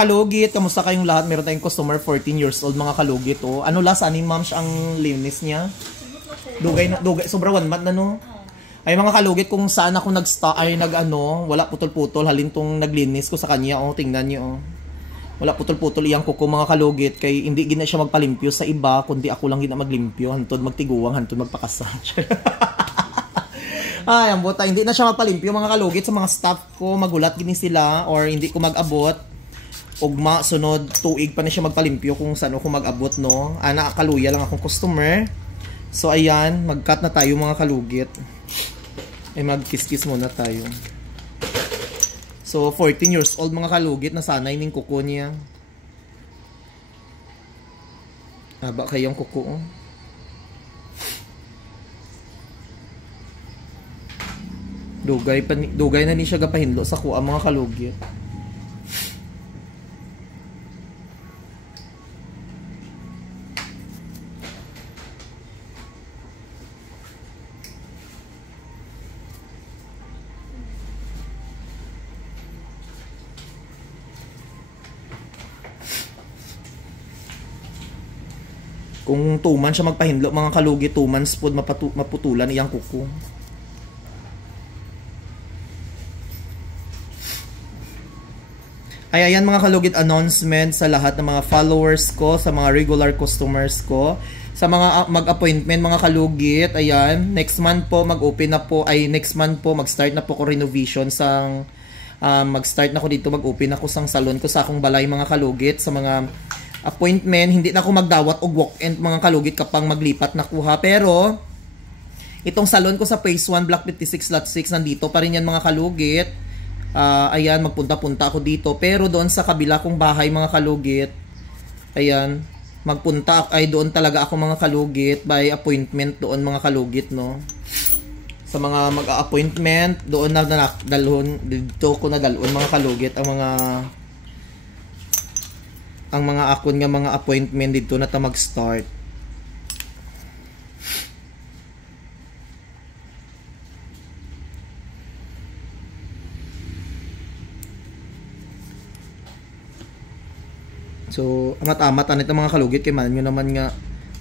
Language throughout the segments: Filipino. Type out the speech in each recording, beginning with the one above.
Kalugit, kamusta kayong lahat? Meron tayong customer, 14 years old, mga kalugit. Oh. Ano last, aning ma'am ang linis niya? Dugay, sobra 1 month na no? Ay mga kalugit, kung saan ako wala putol-putol, halin tong naglinis ko sa kanya. Oh, tingnan niyo. Oh. Wala putol-putol iyang kuko mga kalugit. Kay hindi gina siya magpalimpyo sa iba, kundi ako lang gina maglimpyo. Hantod magtiguwang, hantod magpakasal. Ay, ang buta, hindi na siya magpalimpyo mga kalugit sa mga staff ko. Magulat gini sila or hindi ko mag-abot. Ugma, sunod, tuig pa na siya magpalimpyo kung saan ako mag-abot, no? Ana, kaluya lang akong customer. So, ayan, mag-cut na tayo mga kalugit. Ay, mag-kiss-kiss muna tayo. So, 14 years old mga kalugit, nasanay ning kuko niya. Haba kayong kuko, oh. Dugay na ni siya gapahinlo sa kuha mga kalugit. Kung 2 months siya magpahinlo mga kalugit, 2 months po maputulan iyang kuko. Ay, ayan mga kalugit, announcement sa lahat ng mga followers ko, sa mga regular customers ko, sa mga mag-appointment mga kalugit. Ayan, next month po mag-start na po ko renovation sang mag-start na ko dito, mag-open ako sang salon ko sa akong balay mga kalugit. Sa mga appointment, hindi na ako magdawat og walk-in mga kalugit kapag maglipat na kuha. Pero itong salon ko sa Phase 1 Block 56 Lot 6 nandito pa rin yan mga kalugit. Ayan, magpunta-punta ako dito. Pero doon sa kabila kong bahay mga kalugit, ayan, doon talaga ako mga kalugit, by appointment doon mga kalugit, no? Sa mga mag-appointment, doon dito ko nadalon mga kalugit ang mga akon nga mga appointment dito na ta mag-start. So, amat-amat anit ang mga kalugit kay man nyo naman nga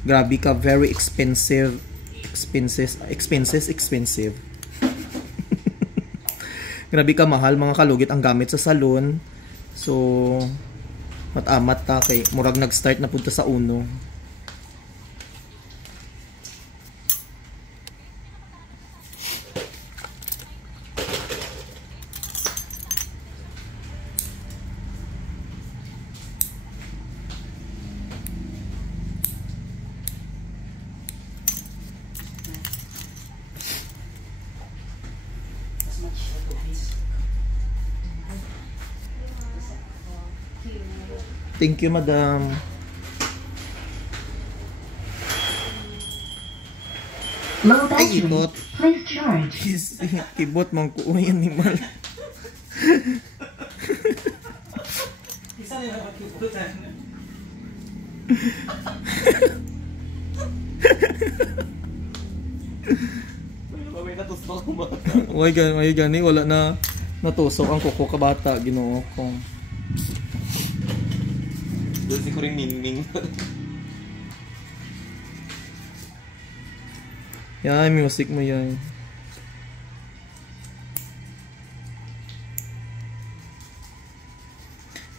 grabe ka, very expensive. Grabe ka mahal mga kalugit ang gamit sa salon. So, mat-amat ta kay murag nag-start na punta sa uno. Thank you, madam. Low battery. Please charge. Kibot mong kuha yan ni Mal. Isa nila magkibutan. May natusok ko ba? May gani, wala na natusok ang kuko kabata, ginoo ko. Doon si ko rin mingming. Yan, music mo yan.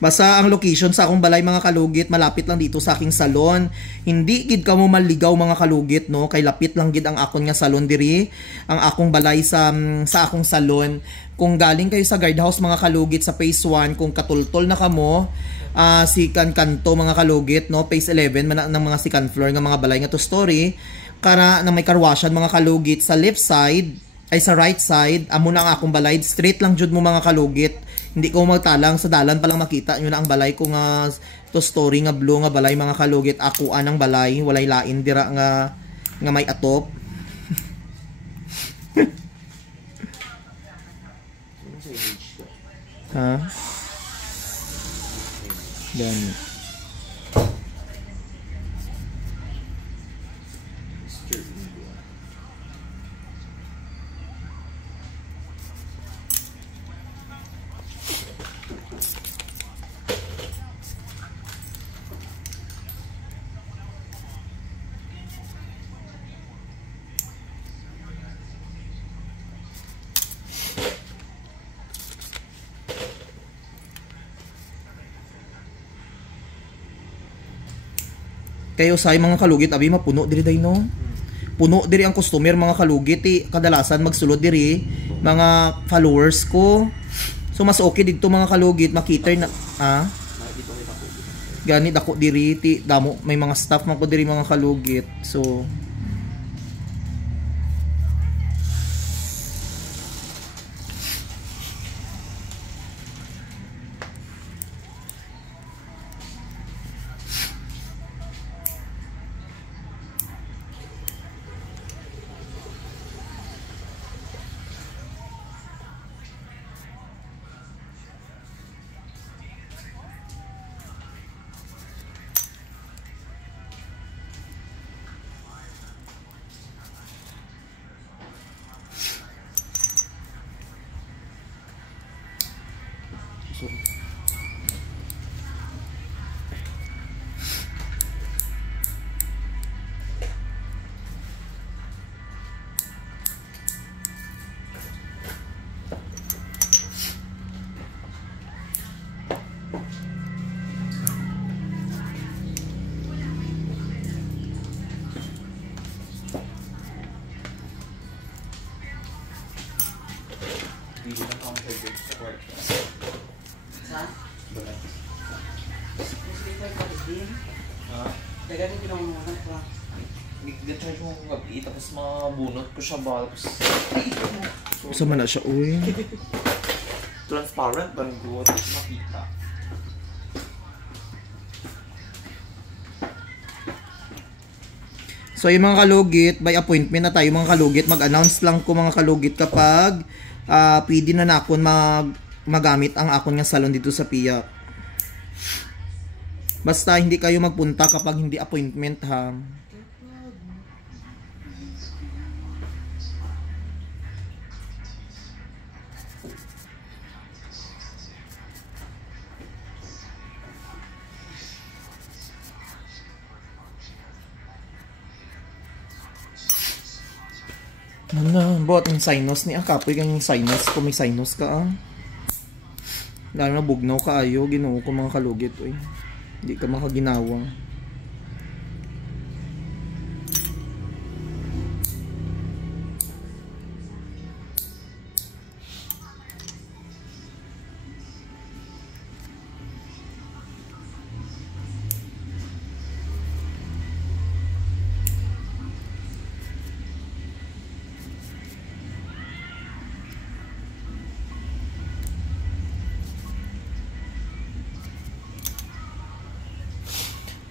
Basta ang location sa akong balay mga kalugit, malapit lang dito sa aking salon. Hindi gid ka mo maligaw mga kalugit, no? Kay lapit lang gid ang akon nga salon diri, ang akong balay sa akong salon. Kung galing kayo sa guardhouse mga kalugit sa Phase 1, kung katultol na kamo, si kanto mga kalugit, no? Phase 11 man ng mga second floor nga mga balay nga to story, kara na may karwasyan mga kalugit sa left side, ay sa right side, amo na ang akong balay, straight lang jud mo mga kalugit. Hindi ko magtalang sa dalan pa lang makita nyo na ang balay ko nga to story nga blue nga balay mga kalugit. Ako anang balay, walay lain dira nga may atop. Ha? Then Kayo sa mga kalugit, abi mapuno diri day no. Puno diri ang customer mga kalugit, kadalasan magsulod diri mga followers ko. So mas okay dito mga kalugit makita na gani dako diri ti damo may mga staff man ko diri mga kalugit. So Hindi na ako mag-break sa kwarto. Sa? Balat. Gusto ko yung din. Ha? Kaya ganun pinangungunan ko. Nag-charge mo kung gabi, tapos mabunot ko siya ba, tapos ay, ito mo. sa man na siya uy. Transparent ba nito? Tapos makita. So yung mga kalugit, by appointment na tayo mga kalugit, mag-announce lang ko mga kalugit kapag pwede na akon magamit ang akon nga salon dito sa Piak. Basta hindi kayo magpunta kapag hindi appointment ha. Ano, buhat ang sinus ni kapoy kang sinus kung may sinus ka lalo na bugnaw ka ayo ginoo ko mga kalugit oy. Hindi ka makaginawa.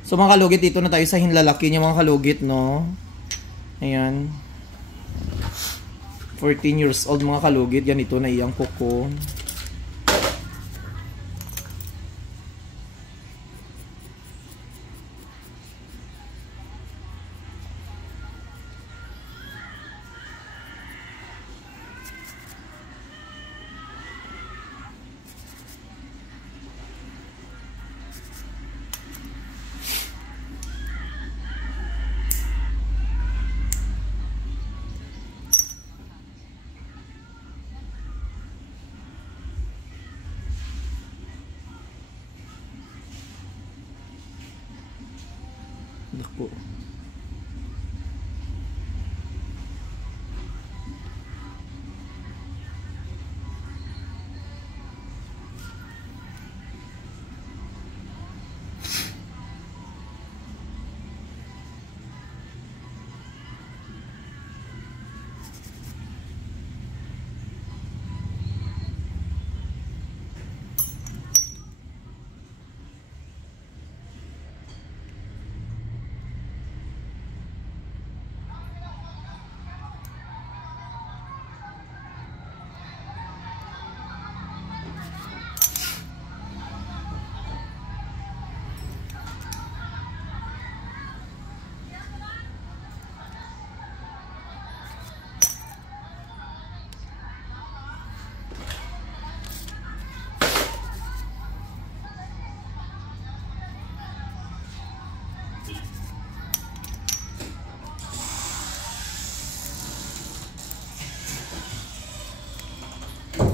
So mga kalugit, dito na tayo sa hinlalaki niya mga kalugit, no? Ayan. 14 years old mga kalugit. Ganito na iyang kuko. Dako.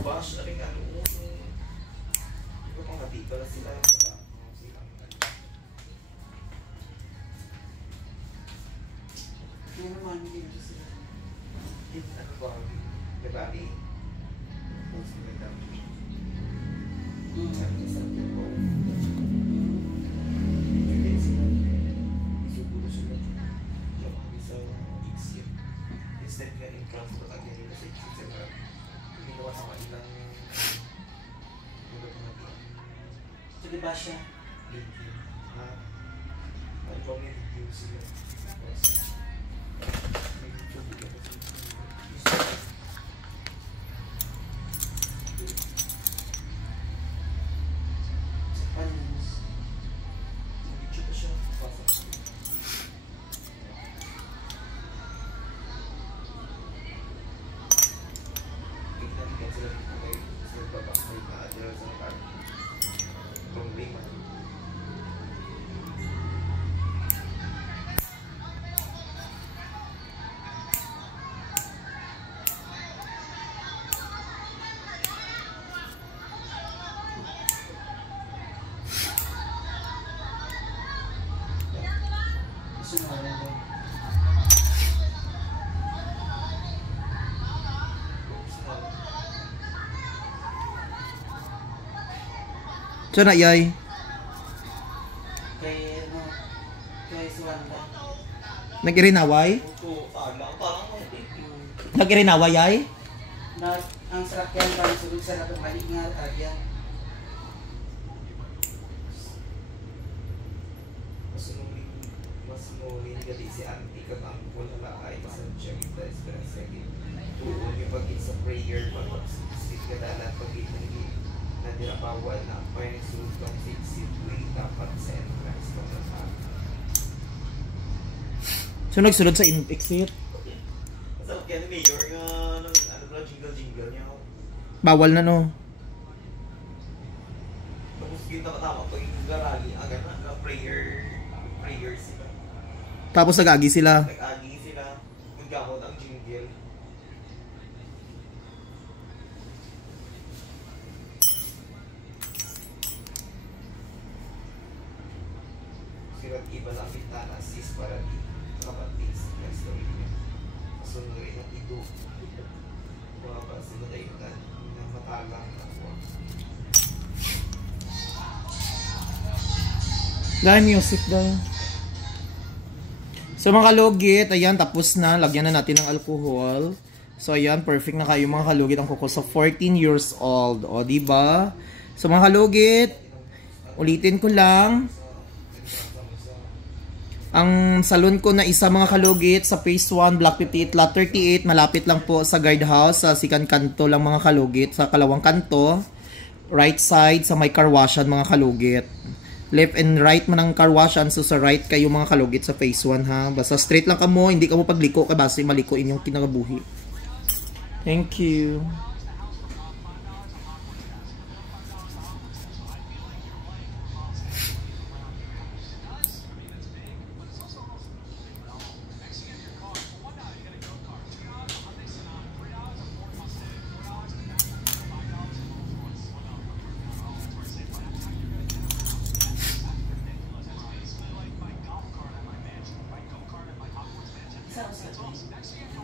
Bash, aling ano, hindi ko pang hati pala sila. hindi na sila. Ano ba? Nag-ani? Tapos nag-ani. Sabi niya sa akin ko. Hindi sila. Isubulo sila. Diyan kami sa exit. Instead nga in transport again nila sa exit sila. Ginawa sa kanilang So, di ba siya? LinkedIn. Ay, kung may review sila. Tapos, may YouTube nila kasi. Sa panus. YouTube siya. Pasok. Tignan sila dito kay Sir Babak. May nakatira sa nakar. From Raymond. Gusto mo rin ba? So na yay. Kay, ano, kay Suwanda. Nag-irinaway? Ito, parang Nag-irinaway yay? Na, ang sarakyan ba, sugod sa natong malingar, agyan. mas nulin gali si auntie kag uncle na ay masadya kita esperanza gid. Tuon yung pagin sa prayer mag-sit ka dalat pagin na dira bawal na pay sulod kang exit way dapat sa entrance kung sa. So nagsulod sa exit. Sa kaya ni mayor nga nang ano ba jingle niya. Bawal na no. Tapos kita ka tama pag garagi aga na prayer sila. Tapos nag-agi sila. Nag-agi sila. Maggamot ang jingle. Sirat iba lang bintana sis para di kapatis. Next story niya. Masunurin ang ito. Baba sila tayo na matalang ako. Dahil music daw. So mga kalugit, ayan, tapos na. Lagyan na natin ng alcohol. So ayan, perfect na kayo mga kalugit ang kuko sa 14 years old. O, diba? So mga kalugit, ulitin ko lang. Ang salon ko na isa mga kalugit sa Phase 1, Block 58, Lot 38. Malapit lang po sa guardhouse, sa second kanto lang mga kalugit. Sa kalawang kanto, right side sa may carwashan mga kalugit. Left and right man ang carwashan, so sa right kayo mga kalugit sa Phase 1 ha. Basta straight lang ka mo, hindi ka mo pagliko kay base maliko inyong kinagabuhi. Thank you. Isa ko sa akin.